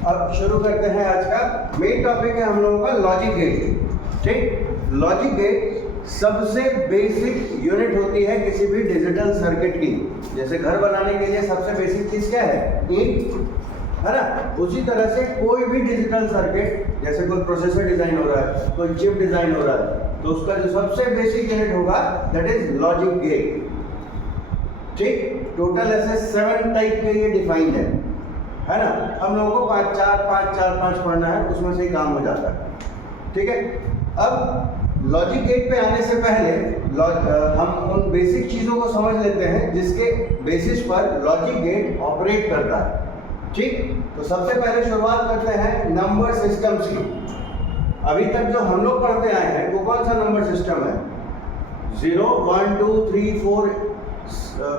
अब शुरू करते हैं। आज का मेन टॉपिक है हम लोगों का लॉजिक गेट। ठीक, लॉजिक गेट सबसे बेसिक यूनिट होती है किसी भी डिजिटल सर्किट की। जैसे घर बनाने के लिए सबसे बेसिक चीज क्या है? ईंट, है ना। उसी तरह से कोई भी डिजिटल सर्किट, जैसे कोई प्रोसेसर डिजाइन हो रहा है, कोई चिप डिजाइन हो रहा है, तो उसका जो सबसे बेसिक यूनिट होगा दैट इज लॉजिक गेट। ठीक, टोटल ऐसे 7 टाइप के ये डिफाइंड है ना। हम लोगों को 5 4 5 पढ़ना है, उसमें से ही काम हो जाता है। ठीक है, अब लॉजिक गेट पे आने से पहले हम उन बेसिक चीज़ों को समझ लेते हैं जिसके बेसिस पर लॉजिक गेट ऑपरेट करता है। ठीक, तो सबसे पहले शुरुआत करते हैं नंबर सिस्टम्स की। अभी तक जो हम लोग पढ़ते आए हैं वो कौन सा नंबर सिस्टम है? 0 1 2 3 4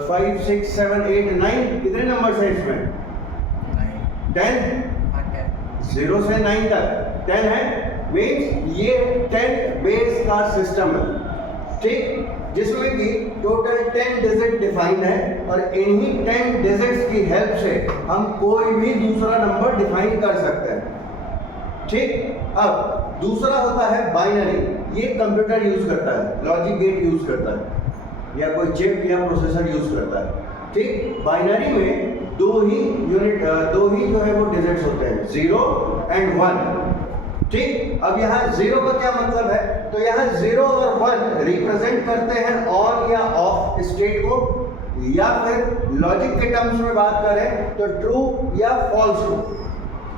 5 6 7 8 9। कितने नंबर है इसमें? 10। 0 से 9 तक 10 है। मीन्स ये 10 बेस का सिस्टम है। ठीक, जिसमें कि टोटल 10 डिजिट डिफाइन है और इन्हीं 10 डिजिट्स की हेल्प से हम कोई भी दूसरा नंबर डिफाइन कर सकते हैं। ठीक, अब दूसरा होता है बाइनरी। ये कंप्यूटर यूज करता है, लॉजिक गेट यूज करता है, या कोई चिप या प्रोसेसर यूज करता है। ठीक, बाइनरी में दो ही जो है वो डिजिट्स होते हैं, 0 एंड 1। ठीक, अब यहाँ 0 का क्या मतलब है? तो यहाँ 0 और 1 रिप्रेजेंट करते हैं ऑन या ऑफ स्टेट को, या फिर लॉजिक के टर्म्स में बात करें तो ट्रू या फॉल्स को।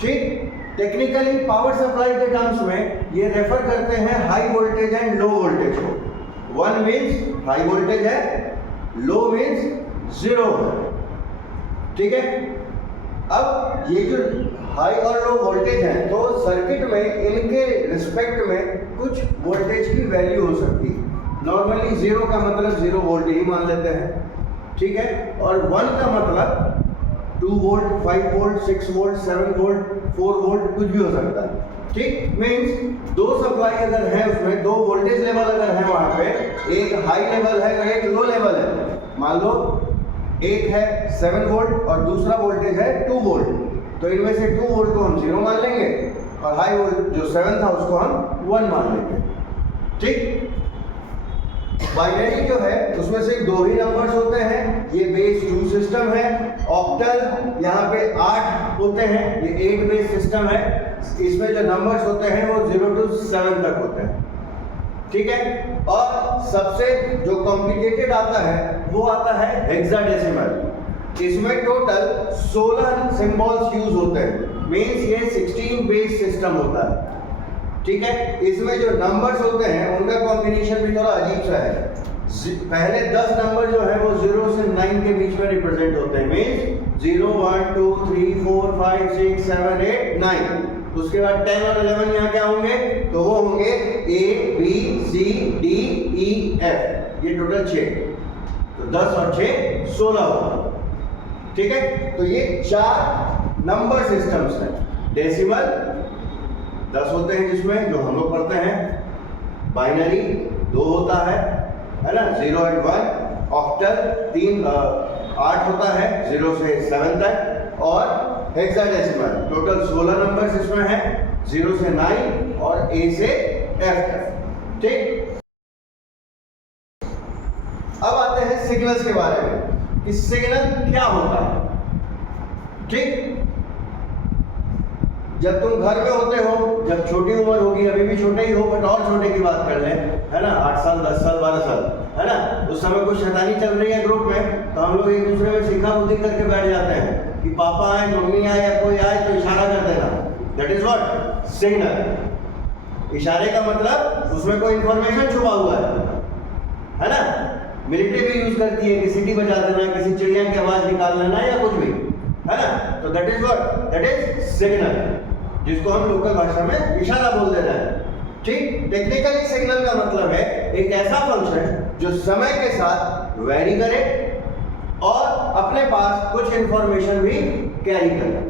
ठीक, टेक्निकली पावर सप्लाई के टर्म्स में ये रेफर करते हैं high voltage and low voltage को। 1 मीन्स हाई वोल्टेज है, लो मीन्स 0 है। ठीक है, अब ये जो हाई और लो वोल्टेज है तो सर्किट में इनके रिस्पेक्ट में कुछ वोल्टेज की वैल्यू हो सकती है। नॉर्मली 0 का मतलब 0 वोल्ट ही मान लेते हैं। ठीक है, और 1 का मतलब 2 volt 5 volt 6 volt 7 volt 4 volt कुछ भी हो सकता है। ठीक, मीन्स दो सप्लाई अगर है, उसमें 2 वोल्टेज लेवल अगर है, वहां पे एक हाई लेवल है और एक लो लेवल है। मान लो एक है 7 वोल्ट और दूसरा वोल्टेज है 2 वोल्ट, तो इनमें से 2 वोल्ट को हम 0 मान लेंगे और हाई वोल्ट जो 7 था उसको हम 1 मान लेंगे। ठीक, बाइनरी जो है उसमें से 2 ही नंबर्स होते हैं। ये बेस 2 सिस्टम है। ऑक्टल यहाँ पे 8 होते हैं, ये 8 बेस सिस्टम है। इसमें जो नंबर्स होते हैं वो 0 to 7 तक होते हैं। ठीक है, और सबसे जो कॉम्प्लिकेटेड आता है वो आता है हेक्साडेसिमल। इसमें टोटल 16 सिंबल्स यूज होते हैं। मीन्स ये 16 बेस सिस्टम होता है। ठीक है, इसमें जो नंबर्स होते हैं उनका कॉम्बिनेशन भी थोड़ा अजीब सा है। पहले 10 नंबर जो है वो 0 से 9 के बीच में रिप्रेजेंट होते हैं। मीन्स 0 1 2 3 4 5 6 7 8 9। उसके बाद 10 और 11 यहाँ क्या होंगे? तो वो होंगे A B C D E F। ये टोटल 6, तो 10 और 6 16 होगा। ठीक है, तो ये 4 नंबर सिस्टम्स हैं। डेसिमल 10 होते हैं जिसमें जो हम लोग पढ़ते हैं। बाइनरी 2 होता है ना, 0 एंड 1। ऑक्टल 8 होता है 0 से 7 तक। और हेक्साडेसिमल टोटल 16 नंबर्स इसमें है, 0 से 9 और A से F तक। ठीक, अब आते हैं सिग्नल्स के बारे में कि सिग्नल क्या होता है। ठीक, जब तुम घर में होते हो, जब छोटी उम्र होगी, अभी भी छोटे ही हो बट और छोटे की बात कर लें, है ना, 8 साल 10 साल 12 साल, है ना, उस समय कुछ शैतानी चल रही है ग्रुप में, तो हम लोग एक दूसरे में सीखा बुद्धि करके बैठ जाते हैं कि पापा आए, मम्मी आए या कोई आए तो इशारा कर देना। That is what? सिग्नल। इशारे का मतलब उसमें कोई इंफॉर्मेशन छुपा हुआ है ना। मिलिट्री भी यूज करती है कि सीटी बजा देना, किसी चिड़िया की आवाज निकाल लेना या कुछ भी, है ना। तो that is what? That is signal, जिसको हम लोकल भाषा में इशारा बोल दे रहे हैं। ठीक, टेक्निकली सिग्नल का मतलब है एक ऐसा फंक्शन जो समय के साथ वेरी करे और अपने पास कुछ इंफॉर्मेशन भी कैरी करे।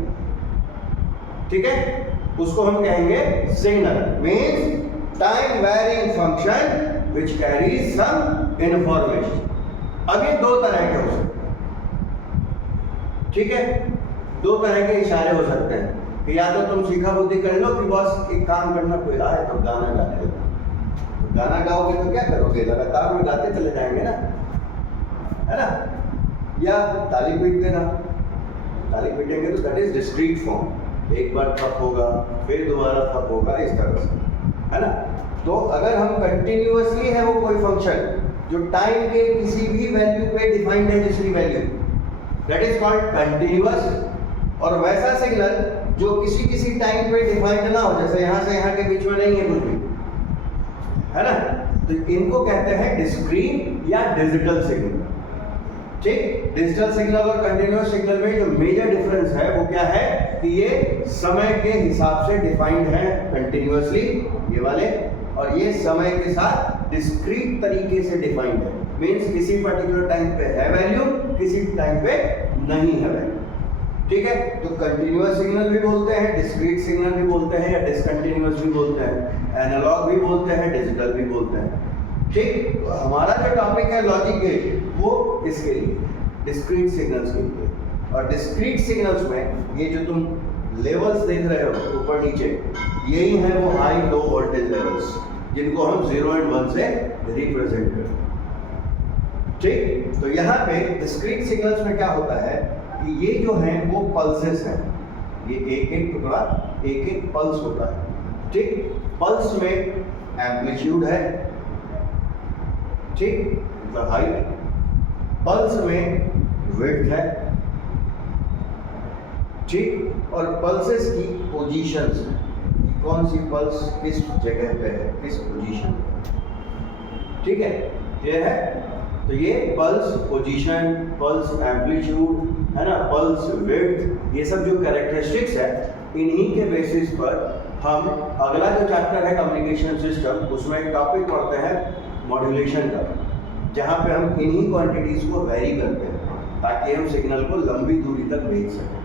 ठीक है, उसको हम कहेंगे signal. Means time varying function which carries some information. अब ये 2 तरह के हो सकते हैं। ठीक है, 2 तरह के इशारे हो सकते हैं। कि या तो तुम सीखा बुद्धि कर लो कि बस एक काम करना, कोई आए तो गाना गाने लगो। तो गाना गाओगे तो क्या करोगे, लगातार में गाते चले जाएंगे ना, है ना। या ताली पीट देना, ताली पीटेंगे तो दैट इज डिस्क्रीट फॉर्म, एक बार थप होगा फिर दोबारा थप होगा, इस तरह से, है ना। तो अगर हम कंटिन्यूअसली है वो कोई फंक्शन जो टाइम के किसी भी वैल्यू पे डिफाइंड है, दूसरी value, that is called continuous. और वैसा सिग्नल जो किसी किसी टाइम पे डिफाइंड ना हो, जैसे यहाँ से यहाँ के बीच में नहीं है कुछ भी, है ना, तो इनको कहते हैं डिस्क्रीट या डिजिटल सिग्नल। ठीक, डिजिटल सिग्नल और कंटिन्यूअस सिग्नल में जो मेजर डिफरेंस है वो क्या है कि ये समय के हिसाब से डिफाइंड है कंटिन्यूअसली, ये वाले, और ये समय के साथ डिस्क्रीट तरीके से डिफाइंड है। मींस किसी पर्टिकुलर टाइम पे है वैल्यू, किसी टाइम पे नहीं है वैल्यू। ठीक है, तो कंटिन्यूअस सिग्नल भी बोलते हैं, डिस्क्रीट सिग्नल भी बोलते हैं, या डिसकंटिन्यूअस भी बोलते हैं, एनालॉग भी बोलते हैं, डिजिटल भी बोलते हैं। ठीक, तो हमारा जो टॉपिक है लॉजिक गेट, वो इसके लिए डिस्क्रीट सिग्नल्स के लिए। और डिस्क्रीट सिग्नल्स में ये जो तुम लेवल्स देख रहे हो ऊपर नीचे, यही है वो हाई लो वोल्टेज लेवल्स, जिनको हम 0 और 1 से रिप्रेजेंट करते हैं। ठीक, तो यहाँ पे डिस्क्रीट सिग्नल्स में क्या होता है कि ये जो हैं वो पल्सेस हैं, ये एक एक टुकड़ा एक एक पल्स होता है। ठीक, पल्स में एम्पलीट्यूड है, ठीक, मतलब हाइट, पल्स में विड्थ है, ठीक, और पल्सेस की पोजीशंस हैं, कौन सी पल्स किस जगह पे है, किस पोजीशन पे। ठीक है, क्लियर है। तो ये पल्स पोजीशन, पल्स एम्पलीट्यूड, है ना, पल्स विड्थ, ये सब जो कैरेक्टरिस्टिक्स है, इन्हीं के बेसिस पर हम अगला जो चैप्टर है कम्युनिकेशन सिस्टम, उसमें एक टॉपिक पढ़ते हैं मॉड्यूलेशन का, जहाँ पे हम इन्हीं क्वांटिटीज को वेरी करते हैं ताकि हम सिग्नल को लंबी दूरी तक भेज सकें।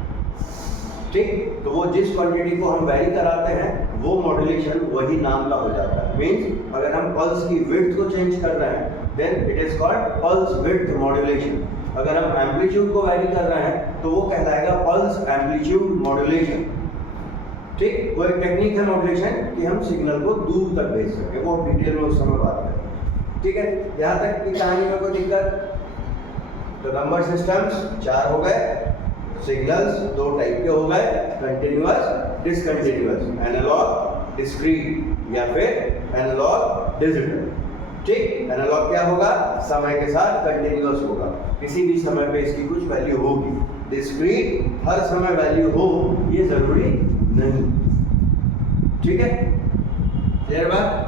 ठीक, तो वो जिस क्वांटिटी को हम वेरी कराते हैं वो मॉड्यूलेशन वही नाम का हो जाता है। मींस अगर हम पल्स की विड्थ को चेंज कर रहे हैं then it is called pulse width modulation. अगर हम एम्पलीट्यूड को वेरी कर रहे हैं तो वो कहलाएगा पल्स एम्पलीट्यूड मॉड्यूलेशन। ठीक, वो एक टेक्निक है मॉड्यूलेशन कि हम सिग्नल को दूर तक भेज सके, वो डिटेल में उस समय बात करें। ठीक है, यहाँ तक की कहानी में कोई दिक्कत? तो नंबर सिस्टम्स 4 हो गए, सिग्नल्स 2 टाइप के हो गए, कंटिन्यूअस, डिसकंटिन्यूअस, एनालॉग, डिस्क्रीट या फिर एनालॉग डिजिटल। ठीक, एनालॉग क्या होगा, समय के साथ कंटिन्यूअस होगा, किसी भी समय पे इसकी कुछ वैल्यू होगी। डिस्क्रीट हर समय वैल्यू हो ये जरूरी नहीं। ठीक है, क्लियर बात।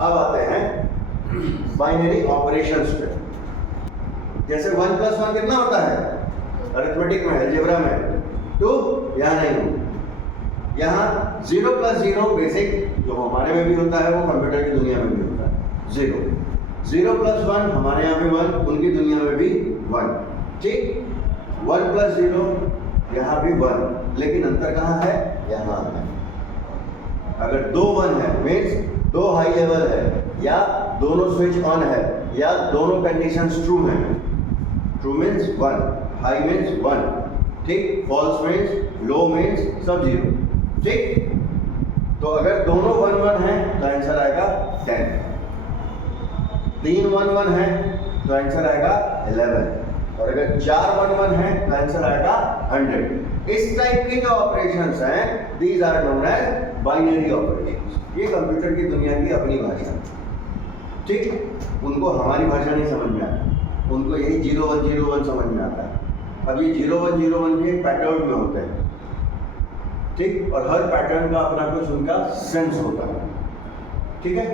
अब आते हैं बाइनरी ऑपरेशंस पे। जैसे 1 + 1 कितना होता है अरिथमेटिक में, अलजेब्रा में 2, यहाँ नहीं, यहाँ 0 + 0 बेसिक जो हमारे में भी होता है वो कंप्यूटर की दुनिया में भी होता है 0। 0 + 1 हमारे यहाँ भी 1, उनकी दुनिया में भी 1। ठीक, 1 + 0 यहाँ भी 1, लेकिन अंतर कहाँ है, यहाँ है। अगर 2 1 है मीन्स 2 हाई लेवल है, या दोनों स्विच ऑन है, या दोनों कंडीशंस ट्रू हैं। ट्रू मीन्स 1, हाई मीन्स 1, ठीक, फॉल्स मीन्स, लो मीन्स सब 0। ठीक, तो अगर दोनों 1 1 हैं तो आंसर आएगा 10, 3 1 1 है तो आंसर आएगा 11, और अगर 4 1 1 है तो आंसर आएगा 100। इस टाइप के जो ऑपरेशंस हैं these are known as binary operations. ये कंप्यूटर की दुनिया की अपनी भाषा। ठीक, उनको हमारी भाषा नहीं समझ में आती, उनको यही 0 1 0 1 समझ में आता है। अब ये 0 1 0 1 के पैटर्न में होते हैं। ठीक, और हर पैटर्न का अपना कुछ उनका सेंस होता है। ठीक है,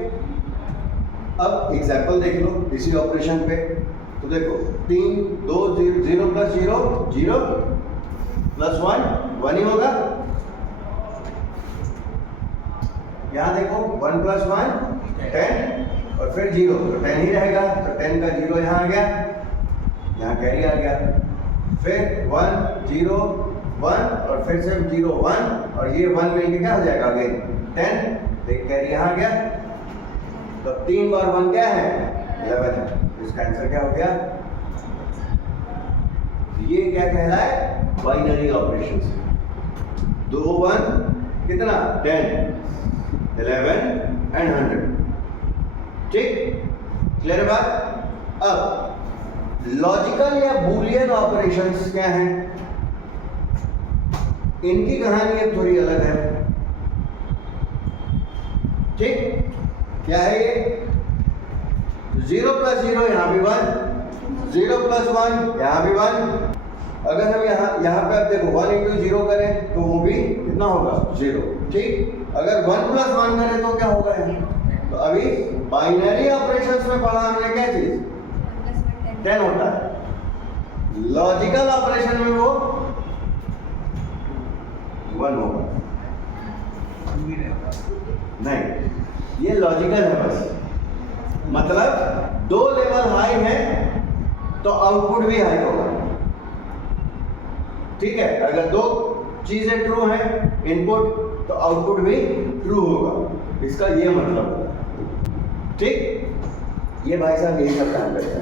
अब एग्जाम्पल देख लो इसी ऑपरेशन पे। तो देखो 3 2 0 + 0 0 + 1 1 ही होगा। यहाँ देखो 1 + 1 10 और फिर 0, तो 10 ही रहेगा, तो 10 का 0 यहाँ आ गया, यहाँ कैरी आ गया, फिर 1 0 1 और फिर से 0 1 और ये 1 मिलके क्या हो जाएगा अगेन 10, एक कैरी यहाँ आ गया, तो 3 बार 1 क्या है 11 है। इसका आंसर क्या हो गया, ये क्या कहलाए बाइनरी ऑपरेशन से। 2 1 कितना 10, 11 एंड 100। ठीक, क्लियर बात। अब लॉजिकल या बूलियन ऑपरेशंस क्या हैं, इनकी कहानी अब थोड़ी अलग है। ठीक, क्या है ये? 0 + 0 यहाँ भी 1, 0 + 1 यहाँ भी 1। अगर हम यहाँ पे अब देखो 1 × 0 करें तो वो भी कितना होगा 0। ठीक, अगर 1 + 1 करें तो क्या होगा यहाँ? तो अभी बाइनरी ऑपरेशंस में पढ़ा हमने क्या चीज 10 होता है, लॉजिकल ऑपरेशन में वो 1 होगा। नहीं, ये लॉजिकल है बस, मतलब 2 लेवल हाई है तो आउटपुट भी हाई होगा। ठीक है, अगर 2 चीजें ट्रू हैं इनपुट तो आउटपुट भी ट्रू होगा, इसका ये मतलब होगा। ठीक, ये भाई साहब यही सब काम करता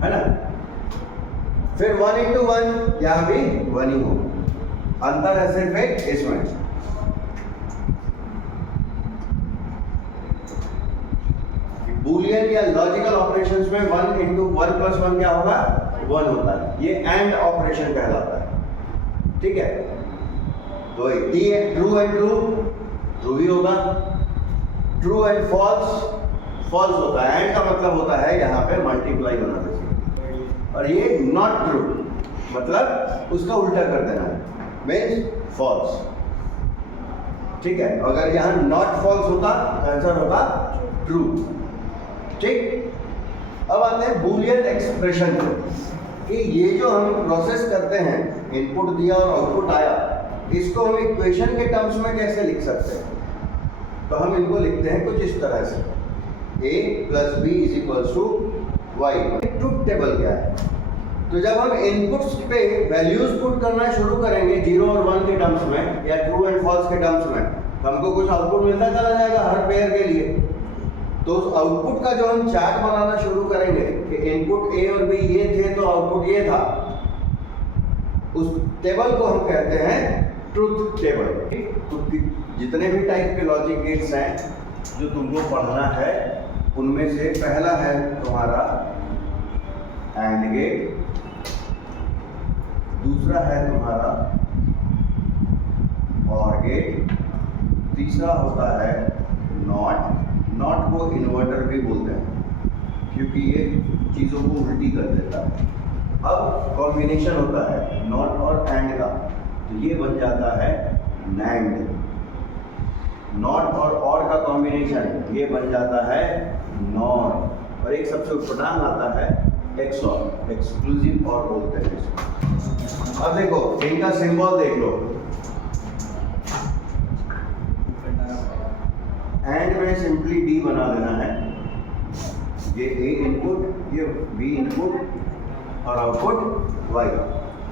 है ना। फिर 1 × 1 यहां भी 1 ही होगा, अंतर है सिर्फ एक इसमें। बूलियन या लॉजिकल ऑपरेशंस में 1 × 1 + 1 क्या होगा 1 होता है, ये एंड ऑपरेशन कहलाता है। ठीक है, तो ट्रू एंड ट्रू ट्रू ही होगा, ट्रू एंड फॉल्स फॉल्स होता है। एंड का मतलब होता है यहाँ पे मल्टीप्लाई होना चाहिए, और ये नॉट ट्रू मतलब उसका उल्टा कर देना है, मीन्स फॉल्स। ठीक है, अगर यहाँ नॉट फॉल्स होता तो आंसर होगा ट्रू। ठीक, अब आते हैं बूलियन एक्सप्रेशन को, कि ये जो हम प्रोसेस करते हैं, इनपुट दिया और आउटपुट आया, इसको हम इक्वेशन के टर्म्स में कैसे लिख सकते हैं? तो हम इनको लिखते हैं कुछ इस तरह से, a + b = y। Truth table क्या है? तो जब हम इनपुट्स पे वैल्यूज पुट करना शुरू करेंगे 0 और 1 के टर्म्स में या ट्रू एंड फॉल्स के टर्म्स में, तो हमको कुछ आउटपुट मिलता चला जाएगा हर पेयर के लिए। तो उस आउटपुट का जो हम चार्ट बनाना शुरू करेंगे कि इनपुट ए और बी ये थे तो आउटपुट ये था, उस टेबल को हम कहते हैं ट्रुथ टेबल। तो जितने भी टाइप के लॉजिक गेट्स हैं जो तुमको पढ़ना है, उनमें से पहला है तुम्हारा एंड गेट, दूसरा है तुम्हारा और गेट, तीसरा होता है नॉट। नॉट को इन्वर्टर भी बोलते हैं क्योंकि ये चीज़ों को उल्टी कर देता है। अब कॉम्बिनेशन होता है नॉट और एंड का, तो ये बन जाता है नैंड। नॉट और का कॉम्बिनेशन ये बन जाता है नॉर, और एक सबसे उपनाम आता है एक्सऑर, एक्सक्लूसिव और बोलते हैं इसको। अब देखो इनका सिंबल देख लो, एंड में सिंपली डी बना देना है, ये ए इनपुट, ये बी इनपुट और आउटपुट वाई।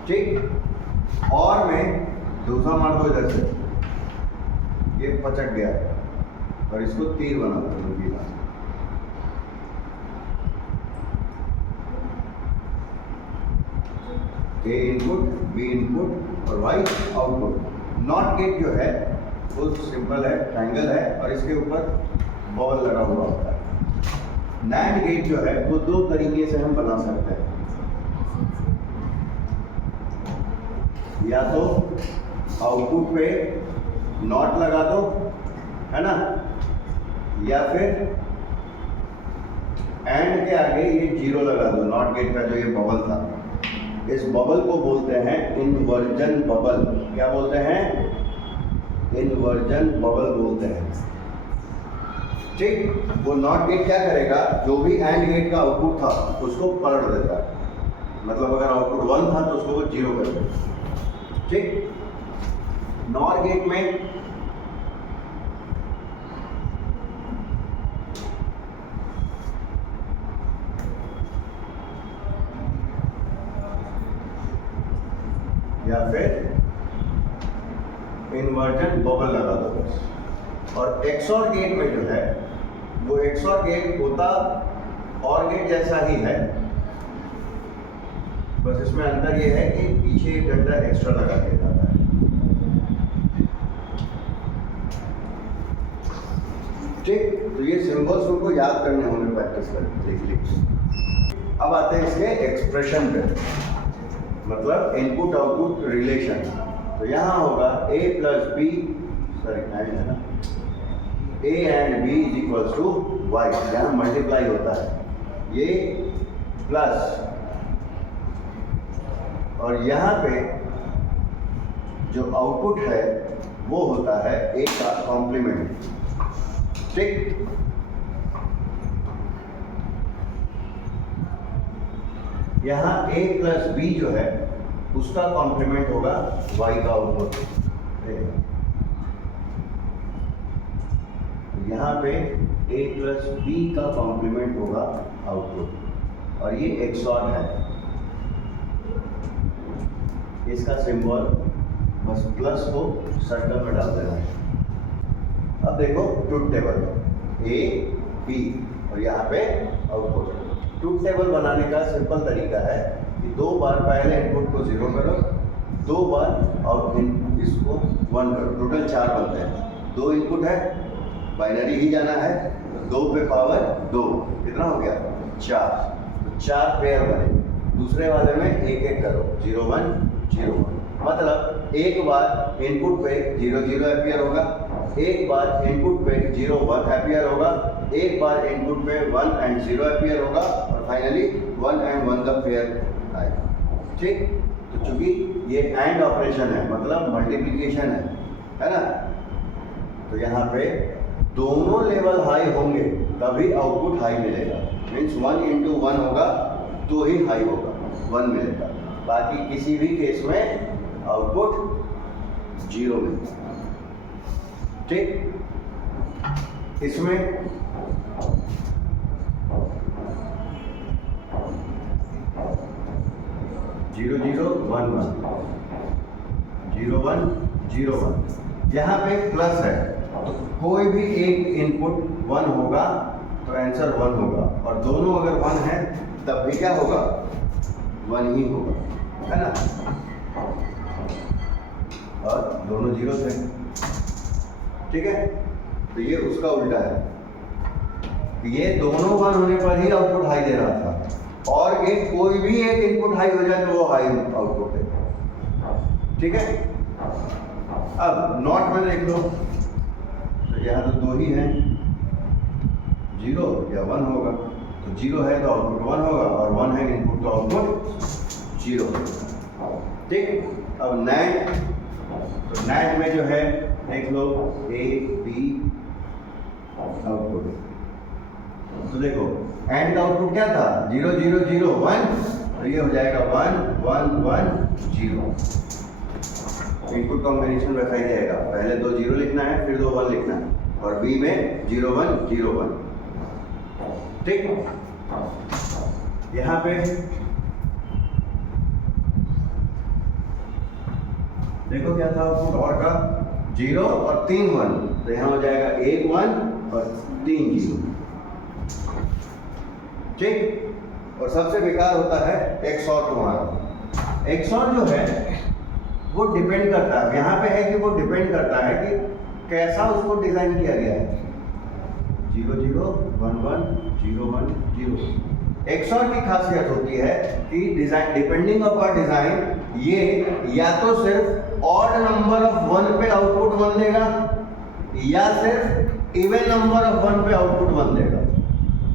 ठीक, और में दूसरा मार दो इधर से, ये पचक गया और इसको तीर बना दो। ए इनपुट, बी इनपुट और वाई आउटपुट। नॉट गेट जो है वो सिंपल है, ट्रायंगल है और इसके ऊपर बॉल लगा हुआ होता है। नैंड गेट जो है वो 2 तरीके से हम बना सकते हैं, या तो आउटपुट पे नॉट लगा दो, है ना, या फिर एंड के आगे ये 0 लगा दो। नॉट गेट का जो ये बबल था, इस बबल को बोलते हैं इन्वर्जन बबल। क्या बोलते हैं? इन्वर्जन बबल बोलते हैं। ठीक, वो नॉट गेट क्या करेगा, जो भी एंड गेट का आउटपुट था उसको पलट देता है, मतलब अगर आउटपुट 1 था तो उसको वो 0 कर देता। ठीक, नॉर गेट में या फिर इन्वर्जन बबल लगा दो बस। और एक्सऑर गेट में जो है वो एक्सऑर गेट होता और गेट जैसा ही है, बस इसमें अंतर ये है कि पीछे एक डंडा एक्स्ट्रा लगा दिया जाता है। ठीक, तो ये सिंबल्स उनको याद करने होंगे प्रैक्टिस कर लिख। अब आते हैं इसके एक्सप्रेशन पे, मतलब इनपुट आउटपुट रिलेशन। तो यहाँ होगा a प्लस बी, सॉरी है ना, a and b is equals to y, यहाँ मल्टीप्लाई होता है ये प्लस, और यहाँ पे जो आउटपुट है वो होता है a का कॉम्प्लीमेंट। ठीक, यहाँ a प्लस बी जो है उसका कॉम्प्लीमेंट होगा y का आउटपुट। यहाँ पे a प्लस बी का कॉम्प्लीमेंट होगा आउटपुट, और ये XOR है। इसका सिंबल बस प्लस को सर्कल में डाल देना है। अब देखो ट्रूथ टेबल A B और यहाँ पे आउटपुट। ट्रूथ टेबल बनाने का सिंपल तरीका है कि 2 बार पहले इनपुट को 0 करो, 2 बार और इसको 1 करो, टोटल 4 बनते हैं। 2 इनपुट है, बाइनरी ही जाना है, 2 पे पावर 2, कितना हो गया 4, तो 4 पेयर बने। दूसरे वाले में एक एक करो, 0 1 0 1, मतलब एक बार इनपुट पे 0 0 अपीयर होगा, एक बार इनपुट पे 0 1 अपीयर होगा, एक बार इनपुट पे 1 एंड 0 अपीयर होगा, और फाइनली 1 एंड 1 का पेयर आएगा। ठीक, तो चूंकि ये एंड ऑपरेशन है मतलब मल्टीप्लिकेशन है ना, तो यहाँ पे दोनों लेवल हाई होंगे तभी आउटपुट हाई मिलेगा। मीन्स 1 into 1 होगा तो ही हाई होगा, 1 मिलेगा, बाकी किसी भी केस में आउटपुट 0 मिलेगा। ठीक, इसमें 0 0 1 1 0 1 0 1, यहाँ पे प्लस है तो कोई भी एक इनपुट 1 होगा तो आंसर 1 होगा, और दोनों अगर 1 है तब भी क्या होगा 1 ही होगा, है ना, और दोनों 0 थे। ठीक है, तो ये उसका उल्टा है, ये दोनों 1 होने पर ही आउटपुट हाई दे रहा था, और ये कोई भी एक इनपुट हाई हो जाए तो वो हाई आउटपुट है। ठीक है, अब नॉट में देख लो, तो यहाँ तो 2 ही हैं, 0 या 1 होगा, तो 0 है तो आउटपुट 1 होगा, और 1 है इनपुट तो आउटपुट 0। ठीक, अब NAND, तो NAND में जो है देख लो A B आउटपुट, तो देखो एंड आउटपुट क्या था 0 0 0 1, तो ये हो जाएगा 1 1 1 0। इनपुट कॉम्बिनेशन वैसा ही जाएगा, पहले 2 0 लिखना है फिर 2 1 लिखना है, और B में 0 1 0 1। ठीक, यहाँ पे देखो क्या था आउटपुट और का 0 और 3 1, तो यहाँ हो जाएगा 1 1 और 3 0। ठीक, और सबसे बेकार होता है XOR तुम्हारा। XOR जो है वो डिपेंड करता है, यहाँ पे है कि वो डिपेंड करता है कि कैसा उसको डिजाइन किया गया है। 0 0 1 1 0 1 0। XOR की खासियत होती है कि डिजाइन डिपेंडिंग अपॉन डिजाइन ये या तो सिर्फ ऑड नंबर ऑफ 1 पे आउटपुट 1 देगा, या सिर्फ इवन नंबर ऑफ 1 पे आउटपुट 1 देगा।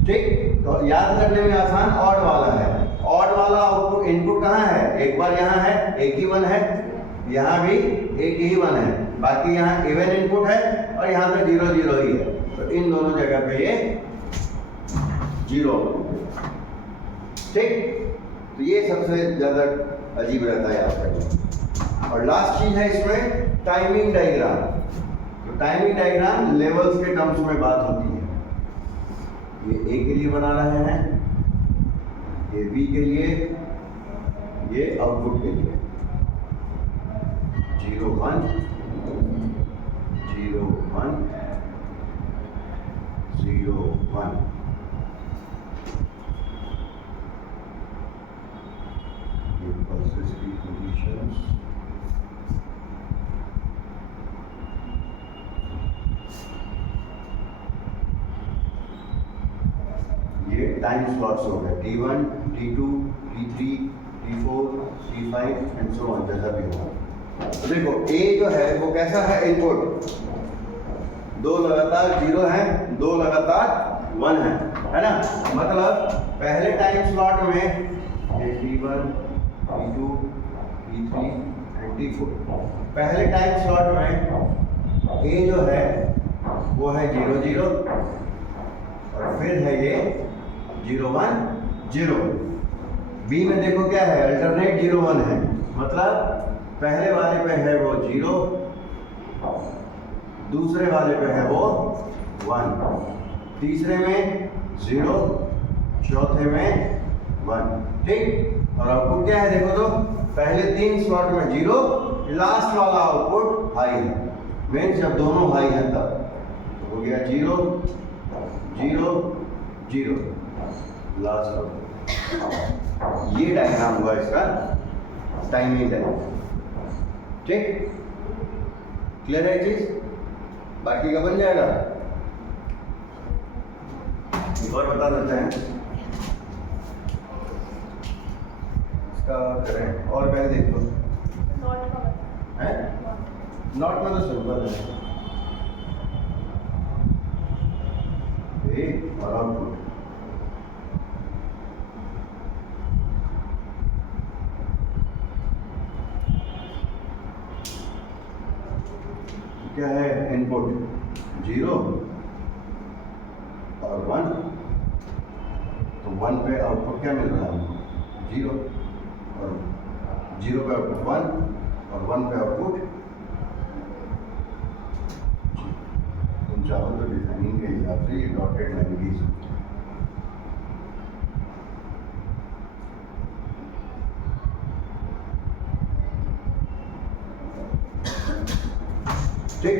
ठीक, तो याद करने में आसान ऑड वाला है। ऑड वाला आउटपुट इनपुट कहाँ है, एक बार यहाँ है, एक ही 1 है, यहाँ भी एक ही 1 है, बाकी यहाँ इवन इनपुट है और यहाँ पे 0 0 ही है, तो इन दोनों जगह पे ये 0। ठीक, तो ये सबसे ज्यादा अजीब रहता है यहाँ पे। और लास्ट चीज है इसमें टाइमिंग डायग्राम। तो टाइमिंग डायग्राम लेवल्स के टर्म्स में बात होती है। ये A के लिए बना रहे हैं, ये B के लिए, ये आउटपुट के लिए 0 1 0 1 0 1। ये टाइम स्लॉट्स हो गए T1, T2, T3, T4, T5 and so on, जैसा भी होगा। तो देखो A जो है वो कैसा है इनपुट, 2 लगातार 0 है, 2 लगातार 1 है ना। मतलब पहले टाइम स्लॉट में ये T1, T2, T3 and T4, पहले टाइम स्लॉट में A जो है वो है 0 0 और फिर है ये 0 1 0। B में देखो क्या है, अल्टरनेट 0 1 है, मतलब पहले वाले पे है वो 0, दूसरे वाले पे है वो 1, तीसरे में 0, चौथे में 1, ठीक। और आउटपुट क्या है देखो, तो पहले 3 स्लॉट में 0, लास्ट वाला आउटपुट हाई है, मीन्स जब दोनों हाई हैं तब तो हो गया 0 0 0 लास्ट आउटपुट। ये डायग्राम हुआ इसका टाइमिंग डायग्राम, ठीक। क्लियर है चीज, बाकी का बन जाएगा। एक और बता देते हैं इसका, करें और पहले देख लो है, नॉट में तो सिंपल है, एक और आउटपुट। क्या है इनपुट 0 और 1, तो 1 पे आउटपुट क्या मिल रहा है हमको 0, और 0 पे आउटपुट 1 और 1 पे आउटपुट। तुम चाहो तो डिजाइनिंग के हिसाब से ये डॉटेड लाइन की, ठीक।